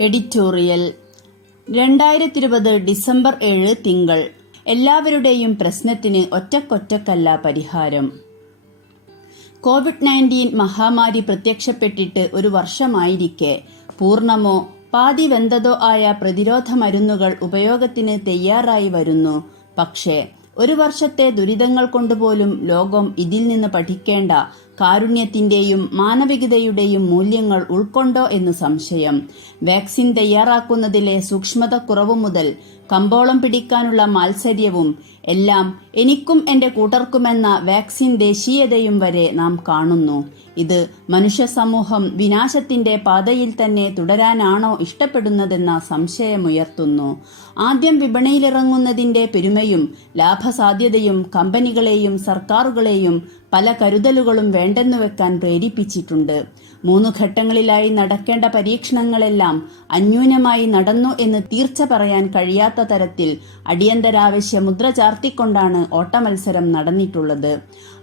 Editorial. രണ്ടായിരത്തി ഇരുപത് December ഏഴ് തിങ്കൾ. എല്ലാവരുടെയും പ്രശ്നത്തിന് ഒറ്റക്കൊറ്റക്കല്ല പരിഹാരം. കോവിഡ് നയന്റീൻ മഹാമാരി പ്രത്യക്ഷപ്പെട്ടിട്ട് ഒരു വർഷമായിരിക്കെ. പൂർണമോ പാതി വെന്തതോ ആയ പ്രതിരോധ മരുന്നുകൾ ഉപയോഗത്തിന് തയ്യാറായി വരുന്നു. പക്ഷേ ഒരു വർഷത്തെ ദുരിതങ്ങൾ കൊണ്ടുപോലും ലോകം ഇതിൽ നിന്ന് പഠിക്കേണ്ട കാരുണ്യത്തിന്റെയും മാനവികതയുടെയും മൂല്യങ്ങൾ ഉൾക്കൊണ്ടോ എന്ന് സംശയം. വാക്സിൻ തയ്യാറാക്കുന്നതിലെ സൂക്ഷ്മത കുറവ് മുതൽ കമ്പോളം പിടിക്കാനുള്ള മാത്സര്യവും എല്ലാം എനിക്കും എന്റെ കൂട്ടർക്കുമെന്ന വാക്സിൻ ദേശീയതയും വരെ നാം കാണുന്നു. ഇത് മനുഷ്യ സമൂഹം വിനാശത്തിന്റെ പാതയിൽ തന്നെ തുടരാനാണോ ഇഷ്ടപ്പെടുന്നതെന്ന സംശയമുയർത്തുന്നു. ആദ്യം വിപണിയിലിറങ്ങുന്നതിന്റെ പെരുമയും ലാഭസാധ്യതയും കമ്പനികളെയും സർക്കാരുകളെയും പല കരുതലുകളും വേണ്ടെന്നു വെക്കാൻ പ്രേരിപ്പിച്ചിട്ടുണ്ട്. മൂന്ന് ഘട്ടങ്ങളിലായി നടക്കേണ്ട പരീക്ഷണങ്ങളെല്ലാം അന്യൂനമായി നടന്നു എന്ന് തീർച്ച പറയാൻ കഴിയാത്ത തരത്തിൽ അടിയന്തരാവശ്യ മുദ്ര ചാർത്തിക്കൊണ്ടാണ് ഓട്ടമത്സരം നടന്നിട്ടുള്ളത്.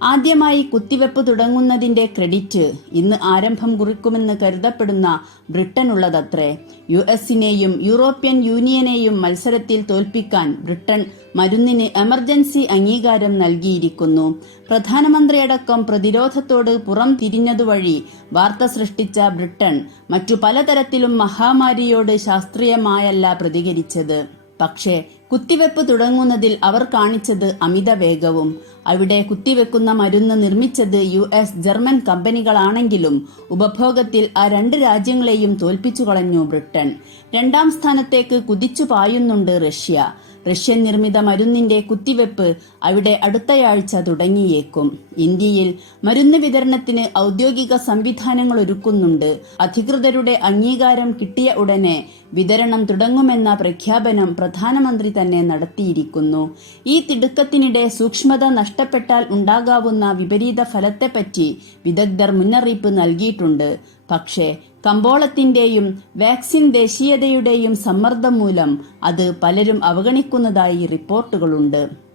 ആദ്യമായി കുത്തിവെപ്പ് തുടങ്ങുന്നതിന്റെ ക്രെഡിറ്റ് ഇന്ന് ആരംഭം കുറിക്കുമെന്ന് കരുതപ്പെടുന്ന ബ്രിട്ടനുള്ളതത്രേ. യു എസിനെയും യൂറോപ്യൻ യൂണിയനെയും മത്സരത്തിൽ തോൽപ്പിക്കാൻ ബ്രിട്ടൻ മരുന്നിന് എമർജൻസി അംഗീകാരം നൽകിയിരിക്കുന്നു. പ്രധാനമന്ത്രിയടക്കം പ്രതിരോധത്തോട് പുറം തിരിഞ്ഞതുവഴി വാർത്ത സൃഷ്ടിച്ച ബ്രിട്ടൻ മറ്റു പലതരത്തിലും മഹാമാരിയോട് ശാസ്ത്രീയമായല്ല പ്രതികരിച്ചത്. പക്ഷേ കുത്തിവെപ്പ് തുടങ്ങുന്നതിൽ അവർ കാണിച്ചത് അമിത വേഗവും അവിടെ കുത്തിവെക്കുന്ന മരുന്ന് നിർമ്മിച്ചത് യു എസ് ജർമ്മൻ കമ്പനികളാണെങ്കിലും ഉപഭോഗത്തിൽ ആ രണ്ട് രാജ്യങ്ങളെയും തോൽപ്പിച്ചു കളഞ്ഞു ബ്രിട്ടൻ. രണ്ടാം സ്ഥാനത്തേക്ക് കുതിച്ചു പായുന്നുണ്ട് റഷ്യ. റഷ്യൻ നിർമ്മിത മരുന്നിന്റെ കുത്തിവെപ്പ് അവിടെ അടുത്തയാഴ്ച തുടങ്ങിയേക്കും. ഇന്ത്യയിൽ മരുന്ന് വിതരണത്തിന് ഔദ്യോഗിക സംവിധാനങ്ങൾ ഒരുക്കുന്നുണ്ട്. അധികൃതരുടെ അംഗീകാരം കിട്ടിയ ഉടനെ വിതരണം തുടങ്ങുമെന്ന പ്രഖ്യാപനം പ്രധാനമന്ത്രി തന്നെ നടത്തിയിരിക്കുന്നു. ഈ തിടുക്കത്തിനിടെ സൂക്ഷ്മത നഷ്ടപ്പെട്ടാൽ ഉണ്ടാകാവുന്ന വിപരീത ഫലത്തെപ്പറ്റി വിദഗ്ധർ മുന്നറിയിപ്പ് നൽകിയിട്ടുണ്ട്. പക്ഷേ കമ്പോളത്തിന്റെയും വാക്സിൻ ദേശീയതയുടെയും സമ്മർദ്ദം മൂലം അത് പലരും അവഗണിക്കുന്നതായി റിപ്പോർട്ടുകളുണ്ട്.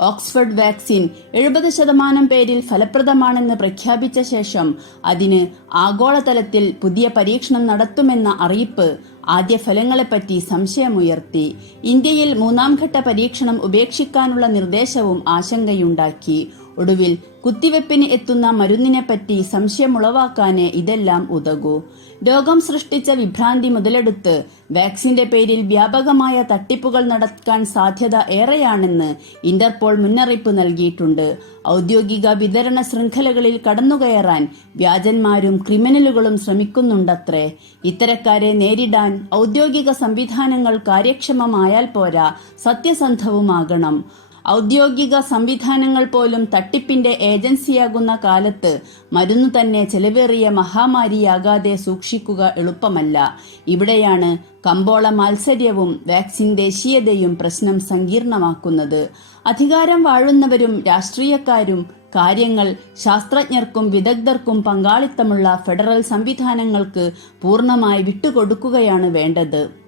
ഓക്സ്ഫോർഡ് വാക്സിൻ എഴുപത് ശതമാനം പേരിൽ ഫലപ്രദമാണെന്ന് പ്രഖ്യാപിച്ച ശേഷം അതിന് ആഗോളതലത്തിൽ പുതിയ പരീക്ഷണം നടത്തുമെന്ന അറിയിപ്പ് ആദ്യ ഫലങ്ങളെപ്പറ്റി സംശയമുയർത്തി. ഇന്ത്യയിൽ മൂന്നാം ഘട്ട പരീക്ഷണം ഉപേക്ഷിക്കാനുള്ള നിർദ്ദേശവും ആശങ്കയുണ്ടാക്കി. ഒടുവിൽ കുത്തിവെപ്പിന് എത്തുന്ന മരുന്നിനെപ്പറ്റി സംശയമുളവാക്കാനേ ഇതെല്ലാം ഉതകൂ. രോഗം സൃഷ്ടിച്ച വിഭ്രാന്തി മുതലെടുത്ത് വാക്സിന്റെ പേരിൽ വ്യാപകമായ തട്ടിപ്പുകൾ നടക്കാൻ സാധ്യത ഏറെയാണെന്ന് ഇന്റർപോൾ മുന്നറിയിപ്പ് നൽകിയിട്ടുണ്ട്. ഔദ്യോഗിക വിതരണ ശൃംഖലകളിൽ കടന്നുകയറാൻ വ്യാജന്മാരും ക്രിമിനലുകളും ശ്രമിക്കുന്നുണ്ടത്രേ. ഇത്തരക്കാരെ നേരിടാൻ ഔദ്യോഗിക സംവിധാനങ്ങൾ കാര്യക്ഷമമായാൽ പോരാ സത്യസന്ധവുമാകണം. ഔദ്യോഗിക സംവിധാനങ്ങൾ പോലും തട്ടിപ്പിന്റെ ഏജൻസിയാകുന്ന കാലത്ത് മരുന്ന് തന്നെ ചെലവേറിയ മഹാമാരിയാകാതെ സൂക്ഷിക്കുക എളുപ്പമല്ല. ഇവിടെയാണ് കമ്പോള മാത്സര്യവും വാക്സിൻ ദേശീയതയും പ്രശ്നം സങ്കീർണമാക്കുന്നത്. അധികാരം വാഴുന്നവരും രാഷ്ട്രീയക്കാരും കാര്യങ്ങൾ ശാസ്ത്രജ്ഞർക്കും വിദഗ്ധർക്കും പങ്കാളിത്തമുള്ള ഫെഡറൽ സംവിധാനങ്ങൾക്ക് പൂർണമായി വിട്ടുകൊടുക്കുകയാണ് വേണ്ടത്.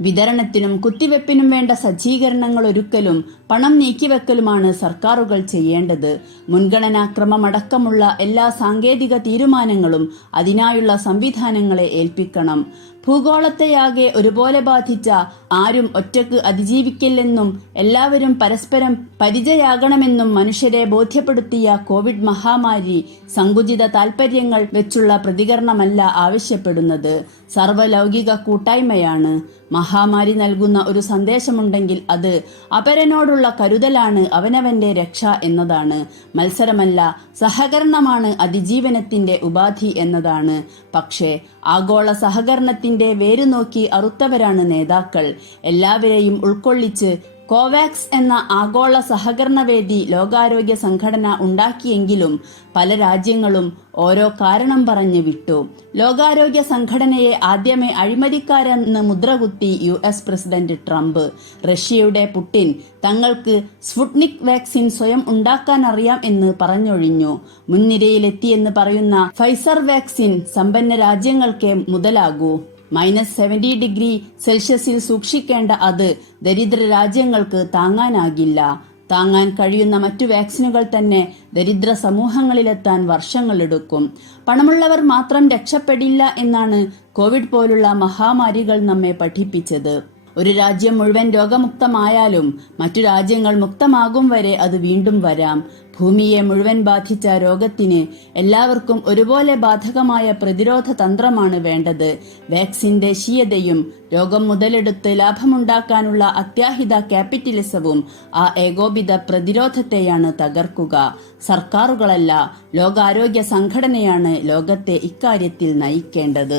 വിതരണത്തിനും കുത്തിവെപ്പിനും വേണ്ട സജ്ജീകരണങ്ങൾ ഒരുക്കലും പണം നീക്കിവെക്കലുമാണ് സർക്കാരുകൾ ചെയ്യേണ്ടത്. മുൻഗണനാക്രമമടക്കമുള്ള എല്ലാ സാങ്കേതിക തീരുമാനങ്ങളും അതിനായുള്ള സംവിധാനങ്ങളെ ഏൽപ്പിക്കണം. ഭൂഗോളത്തെയാകെ ഒരുപോലെ ബാധിച്ച ആരും ഒറ്റയ്ക്ക് അതിജീവിക്കില്ലെന്നും എല്ലാവരും പരസ്പരം പരിചയാകണമെന്നും മനുഷ്യരെ ബോധ്യപ്പെടുത്തിയ കോവിഡ് മഹാമാരി സങ്കുചിത താൽപര്യങ്ങൾ വെച്ചുള്ള പ്രതികരണമല്ല ആവശ്യപ്പെടുന്നത്. സർവലൗകിക കൂട്ടായ്മയാണ്. മഹാമാരി നൽകുന്ന ഒരു സന്ദേശമുണ്ടെങ്കിൽ അത് അപരനോടുള്ള കരുതലാണ് അവനവന്റെ രക്ഷ എന്നതാണ്. മത്സരമല്ല സഹകരണമാണ് അതിജീവനത്തിന്റെ ഉപാധി എന്നതാണ്. പക്ഷേ ആഗോള സഹകരണത്തിന്റെ വേരു നോക്കി അറുത്തവരാണ് നേതാക്കൾ. എല്ലാവരെയും ഉൾക്കൊള്ളിച്ച് കോവാക്സ് എന്ന ആഗോള സഹകരണ വേദി ലോകാരോഗ്യ സംഘടന ഉണ്ടാക്കിയെങ്കിലും പല രാജ്യങ്ങളും ഓരോ കാരണം പറഞ്ഞു വിട്ടു. ലോകാരോഗ്യ സംഘടനയെ ആദ്യമേ അഴിമതിക്കാരെന്ന് മുദ്രകുത്തി യു എസ് പ്രസിഡന്റ് ട്രംപ്. റഷ്യയുടെ പുടിൻ തങ്ങൾക്ക് സ്പുട്നിക് വാക്സിൻ സ്വയം ഉണ്ടാക്കാൻ അറിയാം എന്ന് പറഞ്ഞൊഴിഞ്ഞു. മുൻനിരയിലെത്തിയെന്ന് പറയുന്ന ഫൈസർ വാക്സിൻ സമ്പന്ന രാജ്യങ്ങൾക്കേ മുതലാകൂ. മൈനസ് സെവന്റി ഡിഗ്രി സെൽഷ്യസിൽ സൂക്ഷിക്കേണ്ട അത് ദരിദ്ര രാജ്യങ്ങൾക്ക് താങ്ങാനാകില്ല. താങ്ങാൻ കഴിയുന്ന മറ്റു വാക്സിനുകൾ തന്നെ ദരിദ്ര സമൂഹങ്ങളിലെത്താൻ വർഷങ്ങളെടുക്കും പണമുള്ളവർ മാത്രം രക്ഷപ്പെടില്ല എന്നാണ് കോവിഡ് പോലുള്ള മഹാമാരികൾ നമ്മെ പഠിപ്പിച്ചത്. ഒരു രാജ്യം മുഴുവൻ രോഗമുക്തമായാലും മറ്റു രാജ്യങ്ങൾ മുക്തമാകും വരെ അത് വീണ്ടും വരാം. ഭൂമിയെ മുഴുവൻ ബാധിച്ച രോഗത്തിന് എല്ലാവർക്കും ഒരുപോലെ ബാധകമായ പ്രതിരോധ തന്ത്രമാണ് വേണ്ടത്. വാക്സിൻ ദേശീയതയും രോഗം മുതലെടുത്ത് ലാഭമുണ്ടാക്കാനുള്ള അത്യാഹിത ക്യാപിറ്റലിസവും ആ ഏകോപിത പ്രതിരോധത്തെയാണ് തകർക്കുക. സർക്കാരുകളല്ല ലോകാരോഗ്യ സംഘടനയാണ് ലോകത്തെ ഇക്കാര്യത്തിൽ നയിക്കേണ്ടത്.